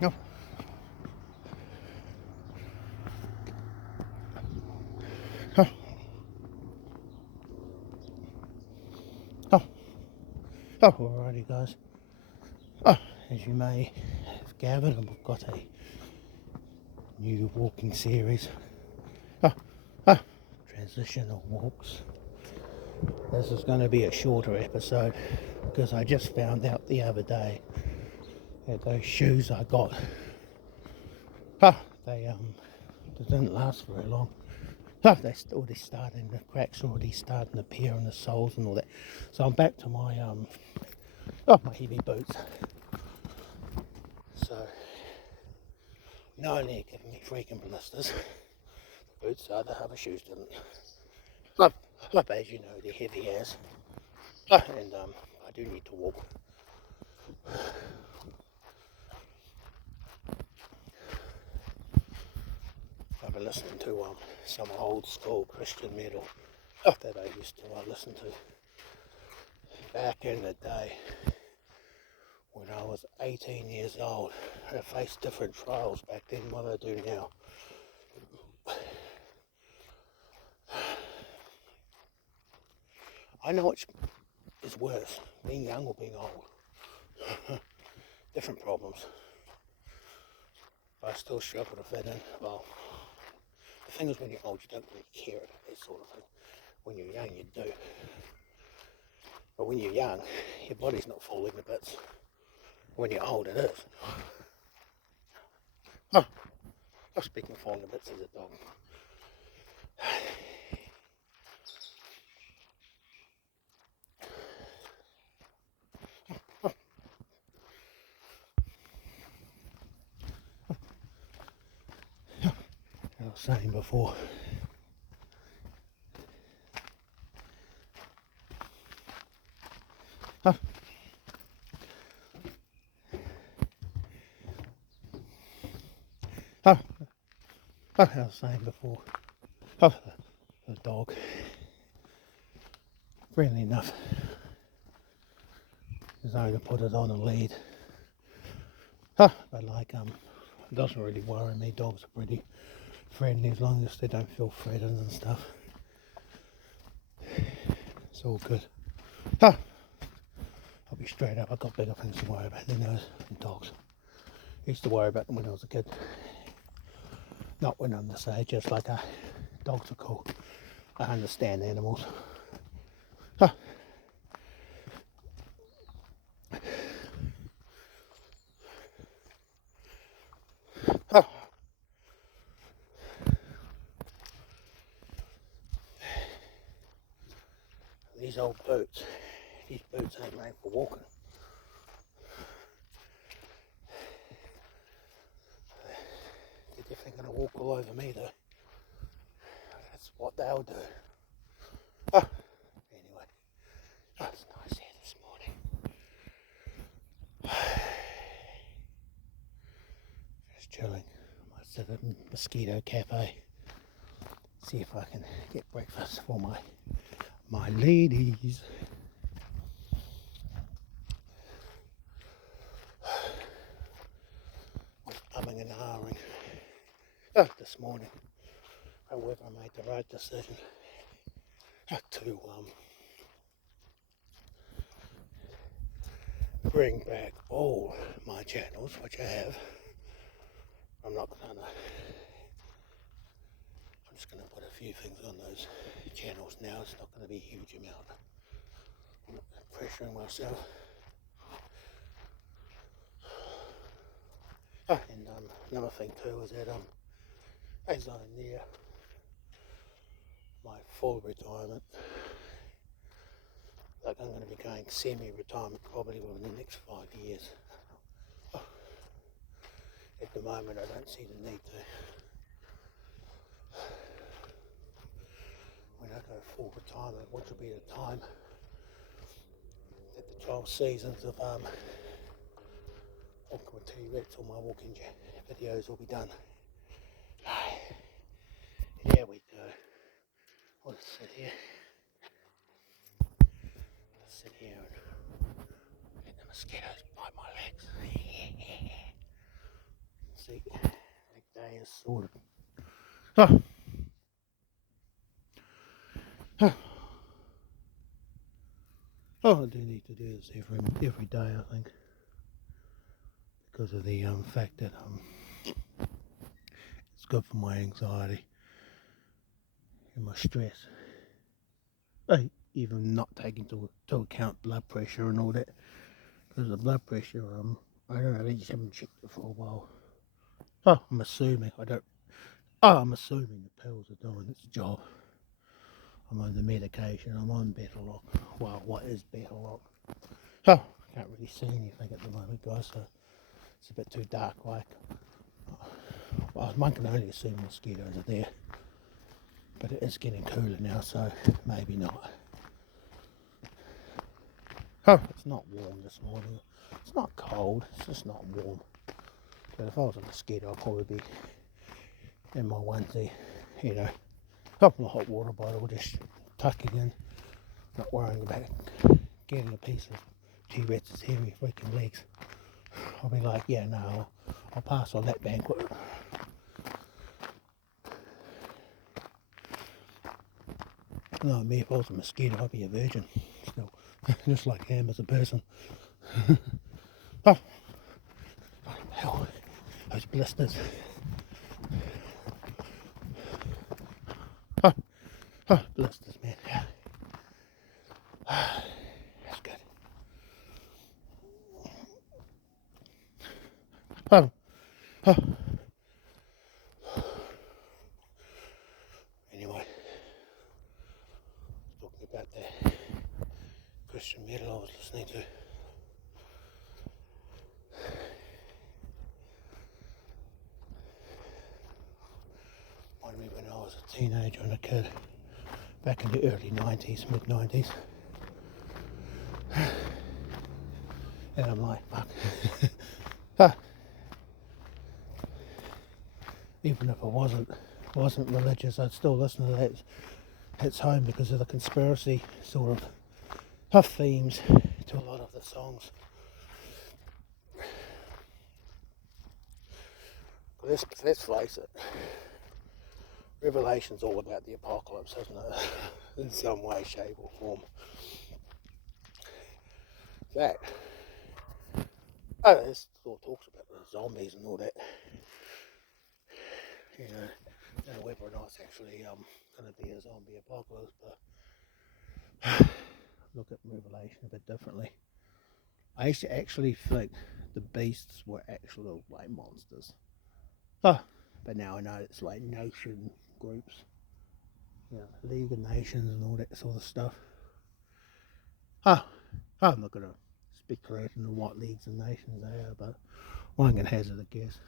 Oh, oh, oh, oh, alrighty guys. Oh, as you may have gathered, I've got a new walking series. Oh, oh, transitional walks. This is going to be a shorter episode because I just found out the other day that those shoes I got, they didn't last very long. They're already starting, the cracks already starting to appear on the soles and all that. So I'm back to my my heavy boots. So not only giving me freaking blisters, the boots are, the other shoes didn't. But as you know, they're heavy as. And I do need to walk. I've been listening to some old school Christian metal that I used to listen to back in the day when I was 18 years old. I faced different trials back then than what I do now. I know which is worse, being young or being old. Different problems. I still struggle to fit in. Well, the thing is, when you're old, you don't really care about that sort of thing. When you're young, you do. But when you're young, your body's not falling to bits. When you're old, it is. Oh, I'm speaking of falling to bits as a dog. I was saying before, I was saying before, the dog, friendly enough, as though to put it on a lead. But like, it doesn't really worry me. Dogs are pretty friendly as long as they don't feel threatened and stuff. It's all good. I'll be straight up, I've got bigger things to worry about than those dogs. I used to worry about them when I was a kid. Not when I'm this age, just like dogs are cool. I understand animals. These old boots, these boots ain't made for walking. They're definitely going to walk all over me though. That's what they'll do. Anyway, it's nice here this morning. Just chilling. Might sit at a mosquito cafe. See if I can get breakfast for my ladies. Umming and ahhing this morning. However, I made the right decision to bring back all my channels, which I have. I'm just gonna put a few things on those channels now. It's not gonna be a huge amount. I'm not pressuring myself. And another thing too is that as I'm near my full retirement, like I'm going to be going semi-retirement probably within the next 5 years. At the moment I don't see the need to. When I go full retirement, which will be the time that the 12 seasons of walking with T-Rex, all my walking videos will be done. Here we go. I'll just sit here. And let the mosquitoes bite my legs. see. That day is sorted. Oh. Oh. Oh, I do need to do this every day, I think, because of the fact that it's good for my anxiety and my stress. Even not taking to account blood pressure and all that, because the blood pressure I don't know, I just haven't checked it for a while. Oh, I'm assuming I'm assuming the pills are doing its job. I'm on the medication. I'm on Betalock. Well, what is Betalock? Oh, I can't really see anything at the moment, guys, so it's a bit too dark, like. Well, one can only assume mosquitoes are there, but it is getting cooler now, so maybe not. Oh, it's not warm this morning. It's not cold, it's just not warm. But if I was a mosquito, I'd probably be in my onesie, you know, up in a hot water bottle, just tucking in, not worrying about getting a piece of T-Rex's hairy freaking legs. I'll be like, yeah, no, I'll pass on that banquet. No, me, if I was a mosquito, I'd be a virgin still, just like I am as a person. Oh, hell, those blisters. Oh, blisters, man. That's good. Oh, oh. Anyway, talking about the Christian metal I was listening to. Reminded me when I was a teenager and a kid, back in the early 90s, mid 90s. And I'm like, fuck. Ah, even if I wasn't religious, I'd still listen to that. It's home because of the conspiracy sort of tough themes to a lot of the songs. Let's face it, Revelation's all about the apocalypse, isn't it? In some way, shape or form. That, it still talks about the zombies and all that. You know, I don't know whether or not it's actually going to be a zombie apocalypse, but look at Revelation a bit differently. I used to actually think the beasts were actual like monsters. But now I know it's like nation groups, you know, League of Nations and all that sort of stuff. I'm not going to speculate on what leagues and nations they are, but one can hazard a guess.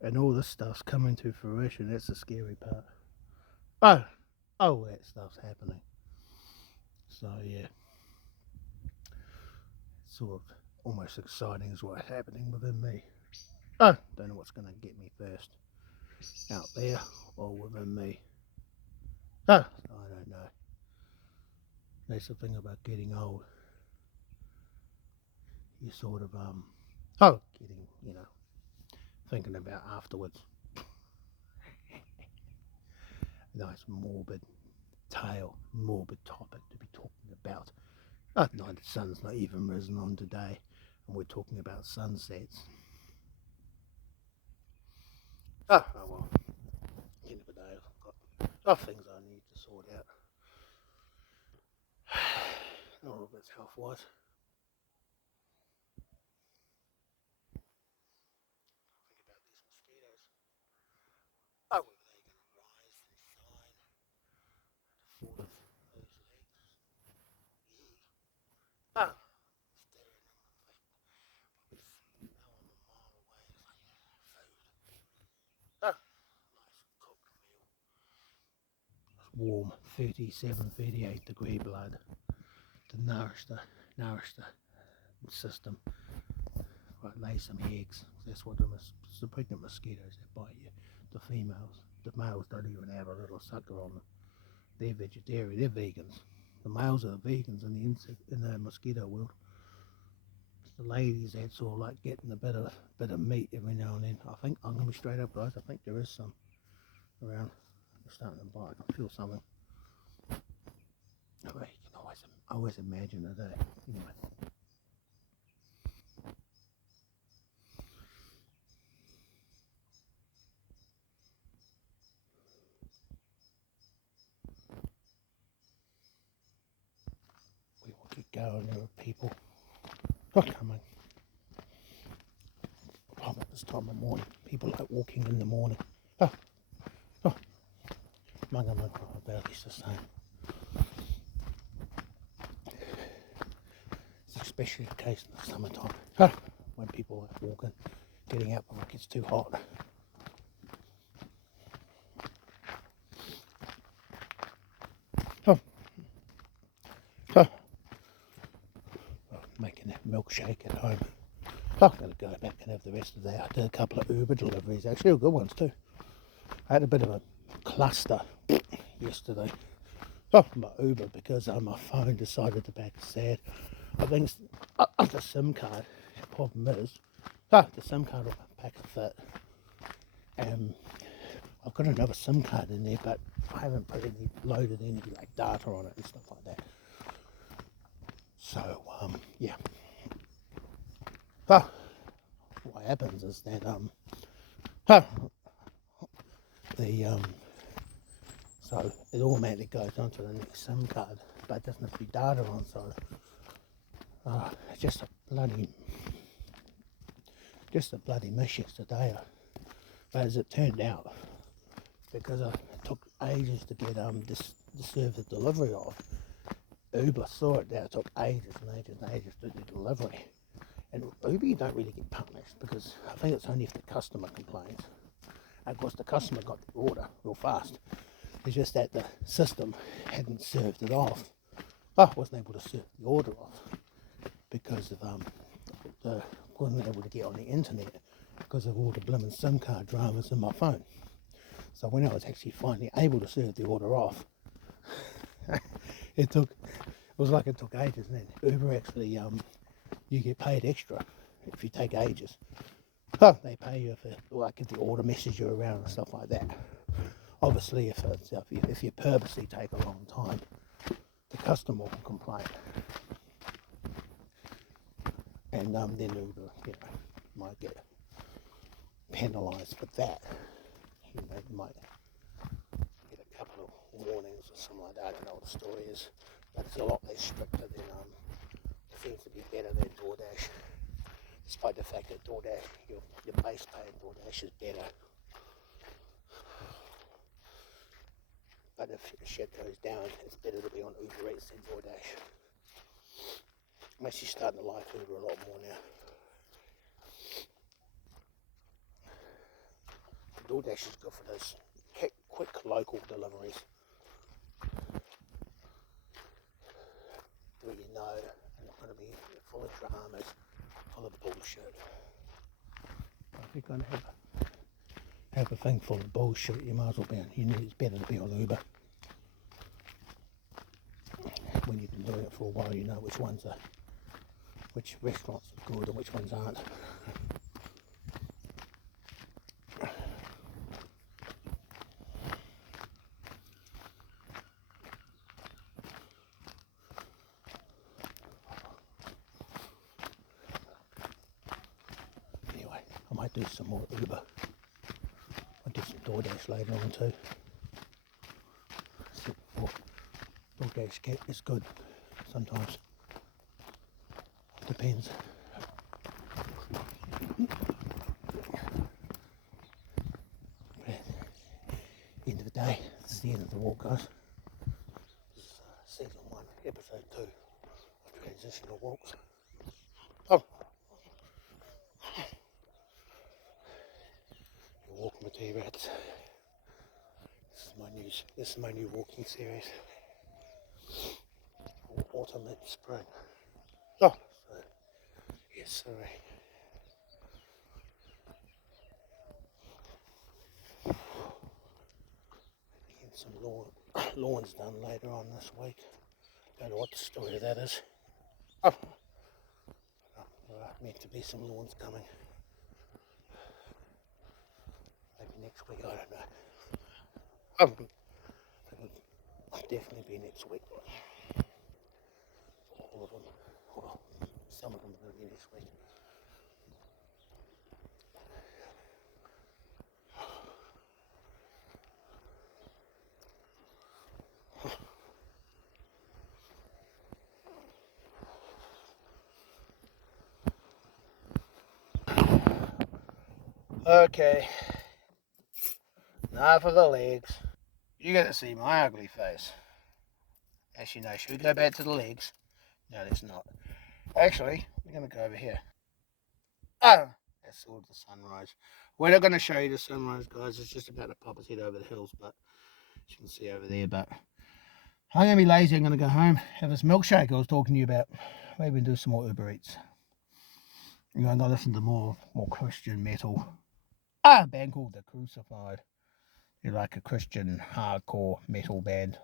And all this stuff's coming to fruition. That's the scary part. Oh, that stuff's happening. So yeah, it's sort of almost exciting as what's happening within me. Don't know what's going to get me first, out there or within me. I don't know. That's the thing about getting old. You sort of getting, you know, thinking about afterwards. Nice morbid topic to be talking about. No, the sun's not even risen on today, and we're talking about sunsets. Oh well, end of the day, I've got things I need to sort out. Not all of it's health-wise. Think about these mosquitoes. Whether they're going to rise and shine at the foot of those legs. Ah, staring at them, they probably smell them a mile away. It's like food. Nice cooked meal. Warm 37, 38 degree blood to nourish the system. Right, lay some eggs. That's what the pregnant mosquitoes that bite you. The females, the males don't even have a little sucker on them. They're vegetarian. They're vegans. The males are the vegans in the mosquito world. the ladies that's all like getting a bit of meat every now and then. I think I'm gonna be straight up, guys. I think there is some around. I'm starting to bite. I feel something. Oh, you can always imagine it. Anyway. We will get going. There are people. Oh, come on. Oh, at this time of morning, people like walking in the morning. Oh, oh, manga, about it's the same. It's especially the case in the summertime. Oh, when people are walking, getting out before it gets too hot. Oh, oh, oh, making that milkshake at home. Oh, I'm going to go back and have the rest of that. I did a couple of Uber deliveries, actually, good ones too. I had a bit of a cluster yesterday. Oh, my Uber, because my phone decided to back sad. I think it's the SIM card. The problem is, the SIM card will pack a fit. I've got another SIM card in there, but I haven't loaded any like data on it and stuff like that. So yeah. What happens is that so it automatically goes onto the next SIM card, but it doesn't have to be data on. So it's just a bloody miss yesterday. But as it turned out, because it took ages to get the server delivery off, Uber saw it there. It took ages and ages and ages to do delivery. And Uber, you don't really get punished because I think it's only if the customer complains. And of course, the customer got the order real fast. It's just that the system hadn't served it off. Wasn't able to serve the order off because of wasn't able to get on the internet because of all the blimmin' SIM card dramas in my phone. So when I was actually finally able to serve the order off, it was like it took ages. And then Uber actually, you get paid extra if you take ages. They pay you if the order messes you around and stuff like that. Obviously, if you purposely take a long time, the customer will complain, and then Uber, might get penalised for that. You might get a couple of warnings or something like that. I don't know what the story is, but it's a lot less stricter than it seems to be better than DoorDash, despite the fact that DoorDash, your base pay in DoorDash is better. But if shit goes down, it's better to be on Uber Eats than DoorDash. I'm actually starting to like Uber a lot more now. DoorDash is good for those quick local deliveries where you know they're not going to be full of dramas, full of bullshit. If you're going to have a thing full of bullshit, you might as well it's better to be on Uber. When you've been doing it for a while, you know which restaurants are good and which ones aren't. Anyway, I might do some more Uber. I'll do some DoorDash later on too. DoorDash is good sometimes. Depends. End of the day, this is the end of the walk, guys. This is season 1, episode 2 of Transitional Walks. Oh, you're walking with T-Rats. This is my new walking series. Autumn and spring. Oh, so, yes, sorry. Getting some lawns done later on this week. Don't know what the story of that is. Oh, meant to be some lawns coming. Maybe next week, I don't know. I think it'll definitely be next week. All of them. Well, some of them are going to be next week. Okay, now for the legs. You get to see my ugly face. Actually, no, should we go back to the legs? No, let's not. Actually, we're going to go over here. Oh, that's sort of the sunrise. We're not going to show you the sunrise, guys. It's just about to pop its head over the hills, but as you can see over there. But I'm going to be lazy. I'm going to go home, have this milkshake I was talking to you about. Maybe do some more Uber Eats. I'm going to listen to more Christian metal. A band called The Crucified. They're like a Christian hardcore metal band.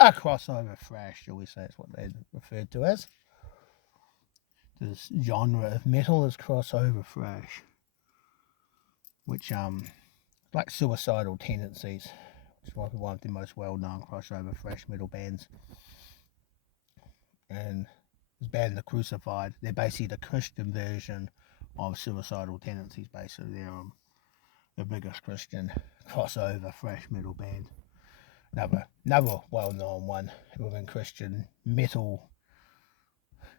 A crossover thrash, shall we say, is what they're referred to as. This genre of metal is crossover thrash, which like Suicidal Tendencies, which is one of the most well-known crossover thrash metal bands. And this band, The Crucified, they're basically the Christian version of Suicidal Tendencies. Basically, they're the biggest Christian crossover thrash metal band. Another well-known one within Christian metal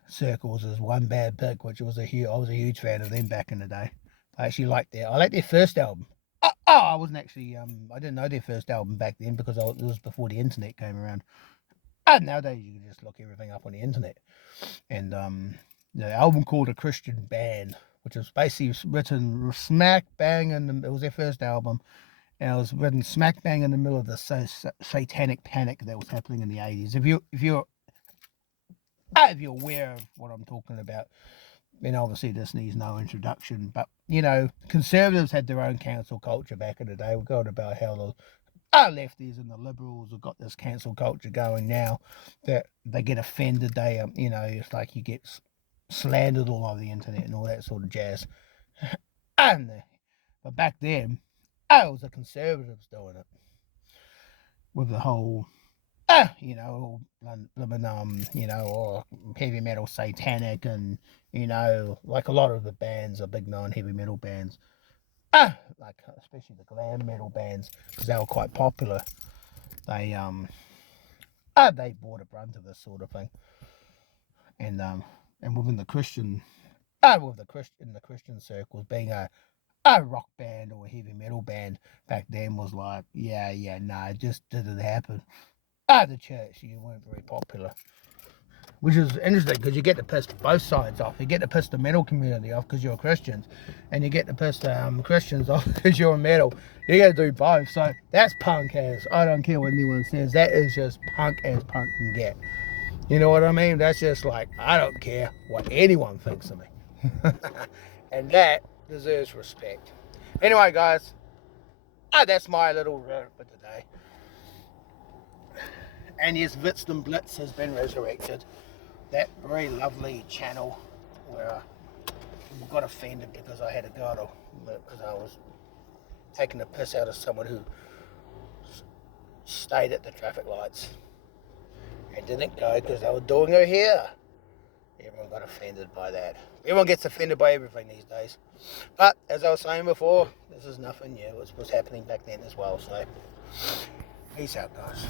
circles is One Bad Pig, which I was a huge fan of them back in the day. I like their first album. I wasn't actually I didn't know their first album back then because it was before the internet came around. And nowadays you can just look everything up on the internet. And the album called A Christian Band, which was basically written smack bang it was their first album. And it was written smack bang in the middle of the satanic panic that was happening in the 80s. If you're aware of what I'm talking about, then obviously this needs no introduction. But, you know, conservatives had their own cancel culture back in the day. We've got about how the lefties and the liberals have got this cancel culture going now that they get offended. They, it's like you get slandered all over the internet and all that sort of jazz. But back then, it was the conservatives doing it with the whole, or heavy metal satanic, and like a lot of the bands are big known heavy metal bands, like especially the glam metal bands, because they were quite popular. They bore the brunt of this sort of thing, and within the Christian, in the Christian circles, being a rock band or a heavy metal band back then was like, it just didn't happen. The church, you weren't very popular. Which is interesting because you get to piss both sides off. You get to piss the metal community off because you're Christians, and you get to piss the Christians off because you're metal. You got to do both. So that's punk as. I don't care what anyone says. That is just punk as punk can get. You know what I mean? That's just like, I don't care what anyone thinks of me. And that deserves respect. Anyway, guys, that's my little rant for today. And yes, Winston Blitz has been resurrected. That very lovely channel where I got offended because I had to go because I was taking the piss out of someone who stayed at the traffic lights and didn't go because they were doing her hair. Everyone got offended by that. Everyone gets offended by everything these days. But as I was saying before, this is nothing new. It was happening back then as well. So peace out, guys.